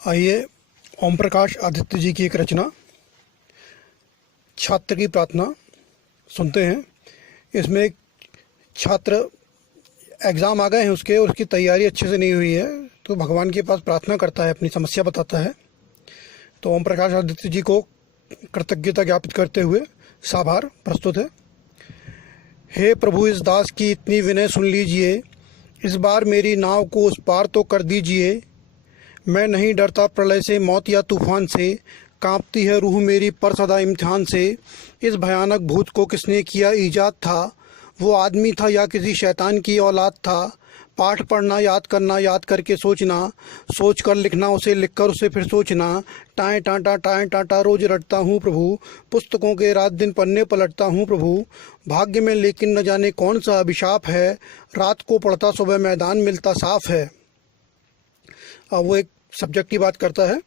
आइए ओम प्रकाश आदित्य जी की एक रचना छात्र की प्रार्थना सुनते हैं। इसमें एक छात्र एग्ज़ाम आ गए हैं उसके और उसकी तैयारी अच्छे से नहीं हुई है, तो भगवान के पास प्रार्थना करता है, अपनी समस्या बताता है। तो ओम प्रकाश आदित्य जी को कृतज्ञता ज्ञापित करते हुए साभार प्रस्तुत है। हे प्रभु, इस दास की इतनी विनय सुन लीजिए, इस बार मेरी नाव को उस पार तो कर दीजिए। मैं नहीं डरता प्रलय से, मौत या तूफान से, कांपती है रूह मेरी पर सदा इम्तिहान से। इस भयानक भूत को किसने किया ईजाद था, वो आदमी था या किसी शैतान की औलाद था। पाठ पढ़ना, याद करना, याद करके सोचना, सोच कर लिखना, उसे लिखकर उसे फिर सोचना। टाएं टांटा रोज रटता हूँ प्रभु, पुस्तकों के रात दिन पन्ने पलटता हूँ प्रभु। भाग्य में लेकिन न जाने कौन सा अभिशाप है, रात को पढ़ता सुबह मैदान मिलता साफ है। अब वो एक सब्जेक्ट की बात करता है।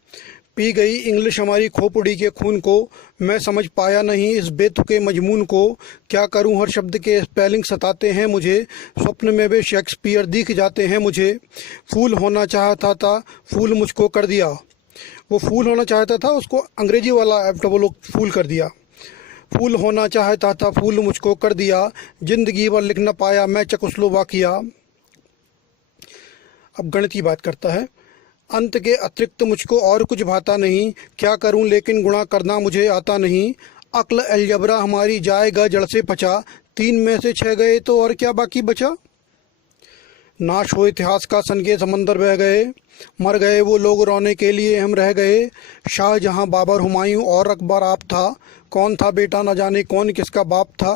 पी गई इंग्लिश हमारी खोपड़ी के खून को, मैं समझ पाया नहीं इस बेतुके मजमून को। क्या करूं, हर शब्द के स्पेलिंग सताते हैं मुझे, स्वप्न में वे शेक्सपियर दिख जाते हैं मुझे। फूल होना चाहता था, फूल मुझको कर दिया। वो फूल होना चाहता था, उसको अंग्रेजी वाला फूल कर दिया। फूल होना चाहता था, फूल मुझको कर दिया। जिंदगी भर लिख न पाया मैं चेकोस्लोवाकिया। अब गणित की बात करता है। अंत के अतिरिक्त मुझको और कुछ भाता नहीं, क्या करूं लेकिन गुणा करना मुझे आता नहीं। अक्ल अलजबरा हमारी जाएगा जड़ से पचा, 3 में से 6 गए तो और क्या बाकी बचा। नाश हो इतिहास का सन के समंदर बह गए, मर गए वो लोग रोने के लिए हम रह गए। शाहजहां, बाबर, हुमायूं और अकबर आप था, कौन था बेटा न जाने कौन किसका बाप था।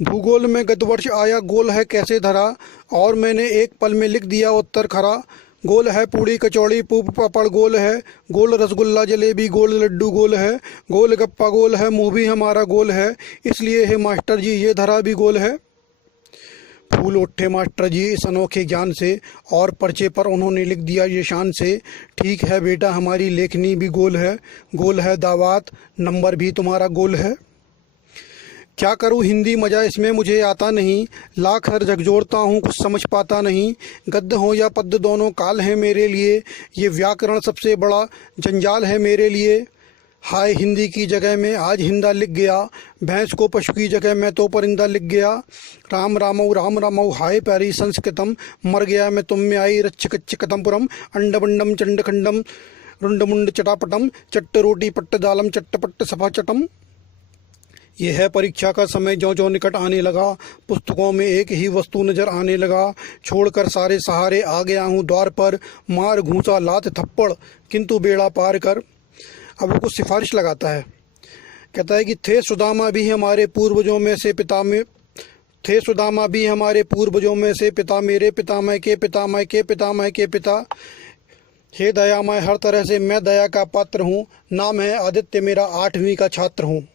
भूगोल में गत वर्ष आया गोल है कैसे धरा, और मैंने एक पल में लिख दिया उत्तर खरा। गोल है पूड़ी कचौड़ी पूप पापड़ गोल है, गोल रसगुल्ला जलेबी गोल लड्डू गोल है, गोल गप्पा गोल है, मुंह भी हमारा गोल है, इसलिए है मास्टर जी ये धरा भी गोल है। फूल उठे मास्टर जी इस अनोखे ज्ञान से, और पर्चे पर उन्होंने लिख दिया ये शान से। ठीक है बेटा हमारी लेखनी भी गोल है दावत, नंबर भी तुम्हारा गोल है। क्या करूं हिंदी मजा इसमें मुझे आता नहीं, लाख हर झकझोरता हूं कुछ समझ पाता नहीं। गद्य हो या पद्य दोनों काल है मेरे लिए, ये व्याकरण सबसे बड़ा जंजाल है मेरे लिए। हाय हिंदी की जगह में आज हिंदा लिख गया, भैंस को पशु की जगह मैं तो परिंदा लिख गया। राम रामौ हाय प्यारी संस्कृतम, मर गया मैं तुम में आई रच्च कच्च कदमपुरम। अंडबंडम चंडखंडम रुंडमुंड चटापटम, चट्ट रोटी पट्ट दालम चट्टपट्ट सफा चटम। यह है परीक्षा का समय ज्यों ज्यों निकट आने लगा, पुस्तकों में एक ही वस्तु नजर आने लगा। छोड़कर सारे सहारे आ गया हूँ द्वार पर, मार घूंसा लात थप्पड़ किंतु बेड़ा पार कर। अब वो कुछ सिफारिश लगाता है। कहता है कि थे सुदामा भी हमारे पूर्वजों में से पिता में, थे सुदामा भी हमारे पूर्वजों में से पिता, मेरे पितामह के पितामह के पितामह के पिता। हे दयामय हर तरह से मैं दया का पात्र हूँ, नाम है आदित्य मेरा 8वीं का छात्र हूँ।